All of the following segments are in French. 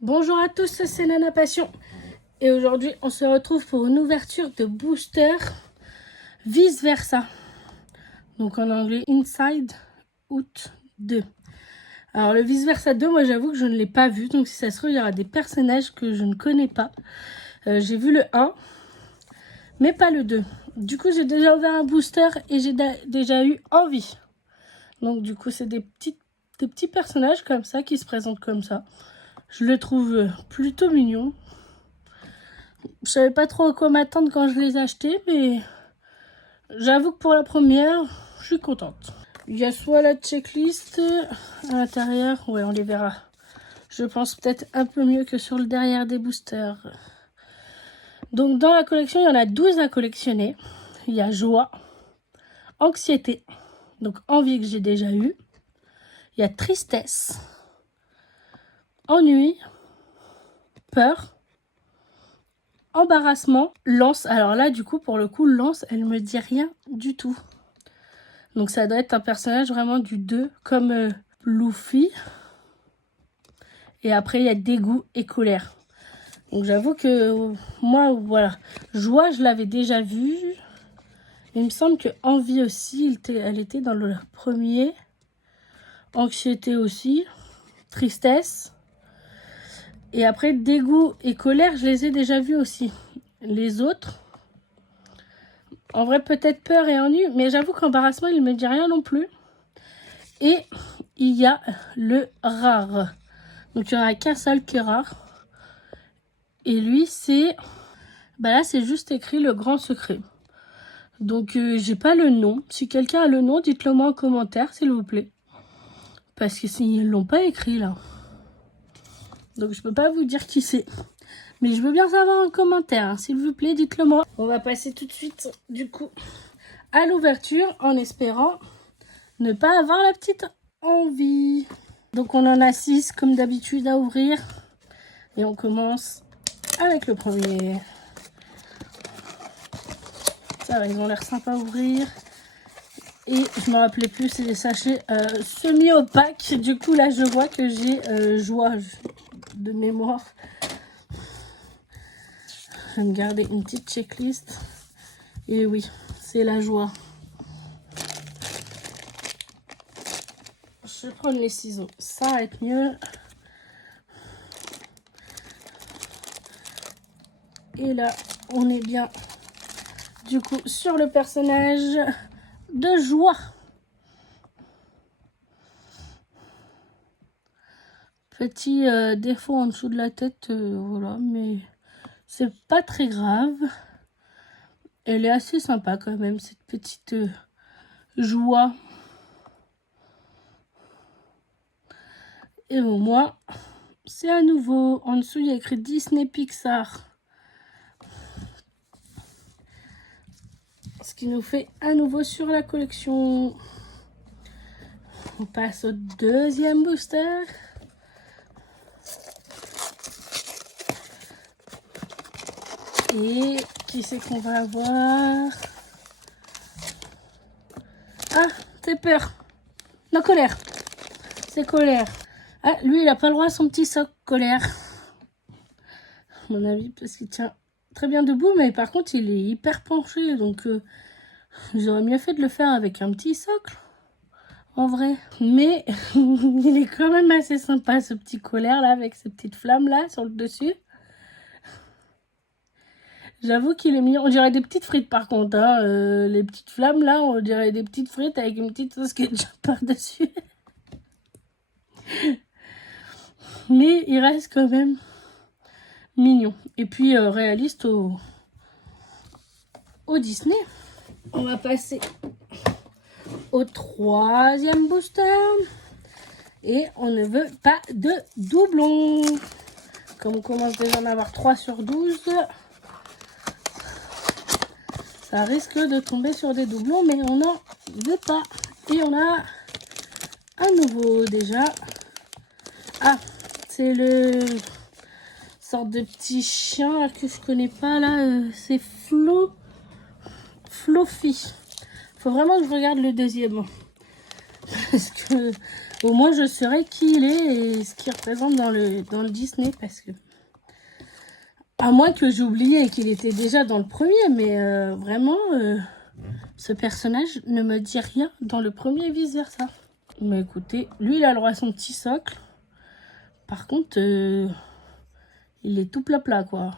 Bonjour à tous, c'est Nana Passion et aujourd'hui on se retrouve pour une ouverture de booster Vice Versa, donc en anglais Inside Out 2. Alors le Vice Versa 2, moi j'avoue que je ne l'ai pas vu, donc si ça se trouve il y aura des personnages que je ne connais pas. J'ai vu le 1 mais pas le 2. Du coup j'ai déjà ouvert un booster et j'ai déjà eu envie. Donc du coup c'est des petits personnages comme ça qui se présentent comme ça. Je le trouve plutôt mignon. Je savais pas trop à quoi m'attendre quand je les achetais, mais j'avoue que pour la première, je suis contente. Il y a soit la checklist à l'intérieur, ouais, on les verra. Je pense peut-être un peu mieux que sur le derrière des boosters. Donc dans la collection, il y en a 12 à collectionner. Il y a joie, anxiété, donc envie que j'ai déjà eu. Il y a tristesse, ennui, peur, embarrassement, Lance. Alors là, du coup, pour le coup, Lance, elle me dit rien du tout. Donc ça doit être un personnage vraiment du 2, comme Luffy. Et après, il y a dégoût et colère. Donc j'avoue que moi, voilà. Joie, je l'avais déjà vue. Il me semble que envie aussi, elle était dans le premier. Anxiété aussi. Tristesse. Et après, dégoût et colère, je les ai déjà vus aussi. Les autres, en vrai, peut-être peur et ennui. Mais j'avoue qu'embarrassement, il ne me dit rien non plus. Et il y a le rare. Donc il n'y en a qu'un seul qui est rare. Et lui, c'est... Bah là, c'est juste écrit le grand secret. Donc j'ai pas le nom. Si quelqu'un a le nom, dites-le moi en commentaire, s'il vous plaît. Parce que s'ils l'ont pas écrit là. Donc je peux pas vous dire qui c'est. Mais je veux bien savoir en commentaire, hein. S'il vous plaît, dites-le moi. On va passer tout de suite, du coup, à l'ouverture, en espérant ne pas avoir la petite envie. Donc on en a 6 comme d'habitude à ouvrir. Et on commence avec le premier. Ça va, ils ont l'air sympas à ouvrir. Et je me rappelais plus, c'est des sachets semi-opaques. Du coup, là, je vois que j'ai joie de mémoire. Je vais me garder une petite checklist. Et oui, c'est la joie. Je vais prendre les ciseaux. Ça va être mieux. Et là, on est bien, du coup, sur le personnage de joie. Petit défaut en dessous de la tête, voilà, mais c'est pas très grave. Elle est assez sympa quand même, cette petite joie. Et au moins, c'est à nouveau. En dessous, il y a écrit Disney Pixar. Ce qui nous fait à nouveau sur la collection. On passe au deuxième booster. Et qui c'est qu'on va avoir? Ah, c'est peur. Non, colère. C'est colère. Ah, lui, il a pas le droit à son petit soc colère. À mon avis, parce qu'il tient très bien debout, mais par contre, il est hyper penché. Donc, j'aurais mieux fait de le faire avec un petit socle. En vrai. Mais, il est quand même assez sympa, ce petit colère, là, avec ces petites flammes, là, sur le dessus. J'avoue qu'il est mignon. On dirait des petites frites par contre. Hein. Les petites flammes là, on dirait des petites frites avec une petite sauce ketchup par-dessus. Mais il reste quand même mignon. Et puis réaliste au Disney. On va passer au troisième booster. Et on ne veut pas de doublons. Comme on commence déjà à en avoir 3 sur 12. Ça risque de tomber sur des doublons, mais on n'en veut pas. Et on a un nouveau déjà. Ah, c'est le sorte de petit chien là, que je connais pas là. C'est Fluffy. Faut vraiment que je regarde le deuxième. Parce que Au moins, je saurais qui il est et ce qu'il représente dans le Disney, parce que... À moins que j'ai oublié qu'il était déjà dans le premier, mais vraiment, ce personnage ne me dit rien dans le premier, vice versa. Mais écoutez, lui, il a le droit à son petit socle. Par contre, il est tout plat, quoi.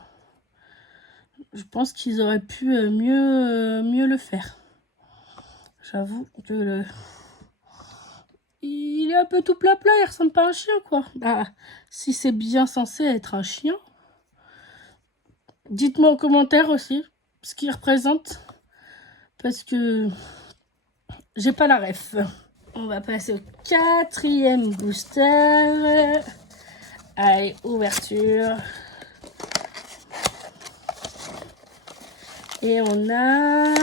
Je pense qu'ils auraient pu mieux le faire. J'avoue que il est un peu tout plat, il ressemble pas à un chien, quoi. Bah, si c'est bien censé être un chien, dites-moi en commentaire aussi ce qu'il représente. Parce que j'ai pas la ref. On va passer au 4e booster. Allez, ouverture. Et on a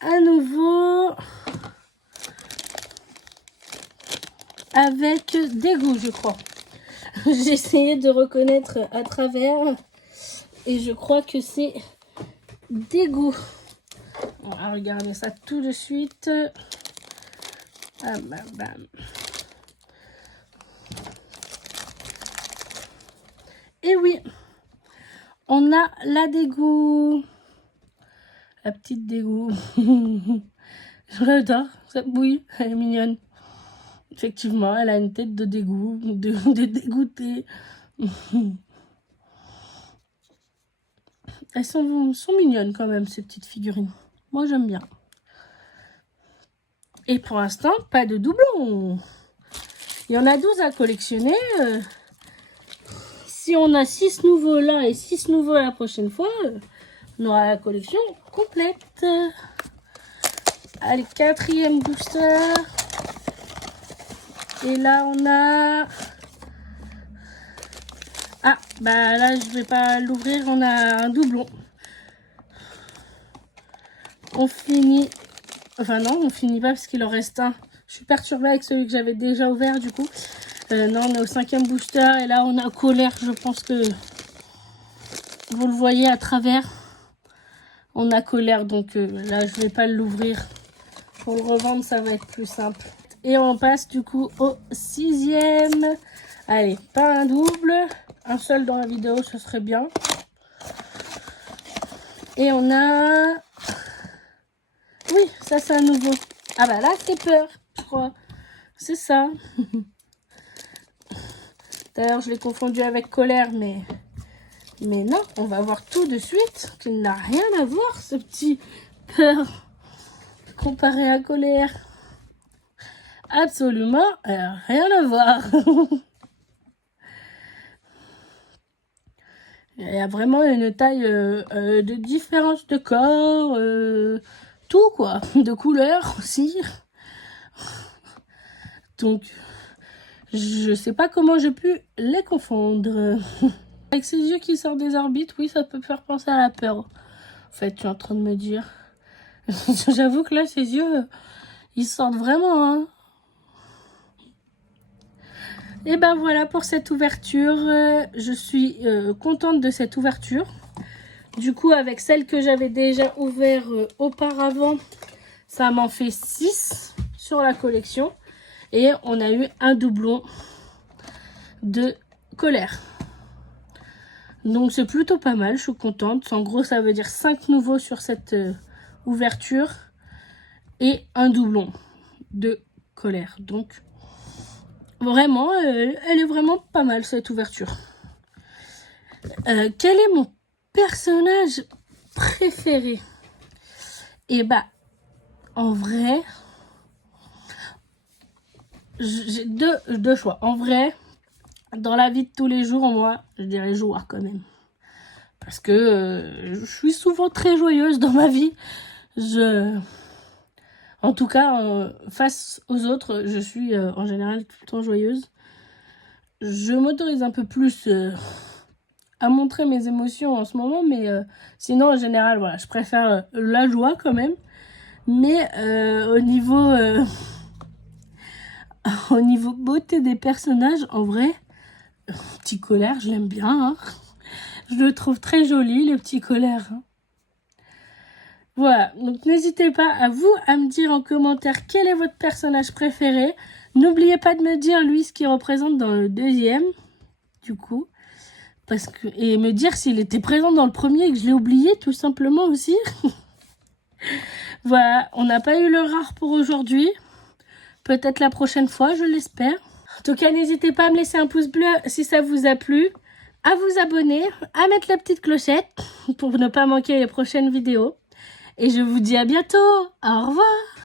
à nouveau avec dégoût, je crois. J'ai essayé de reconnaître à travers et je crois que c'est dégoût. On va regarder ça tout de suite. Ah, bam, bam. Et oui, on a la dégoût. La petite dégoût. Je l'adore, cette bouille, elle est mignonne. Effectivement, elle a une tête de dégoût, de dégoûté. Elles sont mignonnes quand même, ces petites figurines. Moi, j'aime bien. Et pour l'instant, pas de doublons. Il y en a 12 à collectionner. Si on a 6 nouveaux là et 6 nouveaux la prochaine fois, on aura la collection complète. Allez, 4e booster. Et là, on a... Ah, bah là, je vais pas l'ouvrir. On a un doublon. On finit... Enfin non, on finit pas parce qu'il en reste un. Je suis perturbée avec celui que j'avais déjà ouvert du coup. Non, on est au 5e booster. Et là, on a colère. Je pense que vous le voyez à travers. On a colère. Donc là, je vais pas l'ouvrir. Pour le revendre, ça va être plus simple. Et on passe du coup au 6e. Allez, pas un double. Un seul dans la vidéo, ce serait bien. Et on a... Oui, ça c'est un nouveau. Ah bah là, c'est peur, je crois. C'est ça. D'ailleurs, je l'ai confondu avec colère, mais non, on va voir tout de suite qu'il n'a rien à voir, ce petit peur, comparé à colère. Absolument rien à voir. Il y a vraiment une taille de différence de corps, tout quoi, de couleur aussi. Donc, je sais pas comment j'ai pu les confondre. Avec ses yeux qui sortent des orbites, oui, ça peut faire penser à la peur. En fait, je suis en train de me dire. J'avoue que là, ses yeux, ils sortent vraiment, hein. Et ben voilà pour cette ouverture. Je suis contente de cette ouverture. Du coup, avec celle que j'avais déjà ouverte auparavant, ça m'en fait 6 sur la collection. Et on a eu un doublon de colère. Donc c'est plutôt pas mal, je suis contente. En gros, ça veut dire 5 nouveaux sur cette ouverture et un doublon de colère. Donc vraiment, elle est vraiment pas mal cette ouverture. Quel est mon personnage préféré? Et bah, en vrai, j'ai deux choix. En vrai, dans la vie de tous les jours, moi, je dirais joie quand même. Parce que je suis souvent très joyeuse dans ma vie. En tout cas, face aux autres, je suis en général tout le temps joyeuse. Je m'autorise un peu plus à montrer mes émotions en ce moment, mais sinon, en général, voilà, je préfère la joie quand même. Mais au niveau beauté des personnages, en vrai, petit colère, je l'aime bien. Hein. Je le trouve très joli, le petit colère. Hein. Voilà, donc n'hésitez pas à me dire en commentaire quel est votre personnage préféré. N'oubliez pas de me dire lui ce qu'il représente dans le deuxième, du coup. Et me dire s'il était présent dans le premier et que je l'ai oublié tout simplement aussi. Voilà, on n'a pas eu le rare pour aujourd'hui. Peut-être la prochaine fois, je l'espère. En tout cas, n'hésitez pas à me laisser un pouce bleu si ça vous a plu, à vous abonner, à mettre la petite clochette pour ne pas manquer les prochaines vidéos. Et je vous dis à bientôt. Au revoir.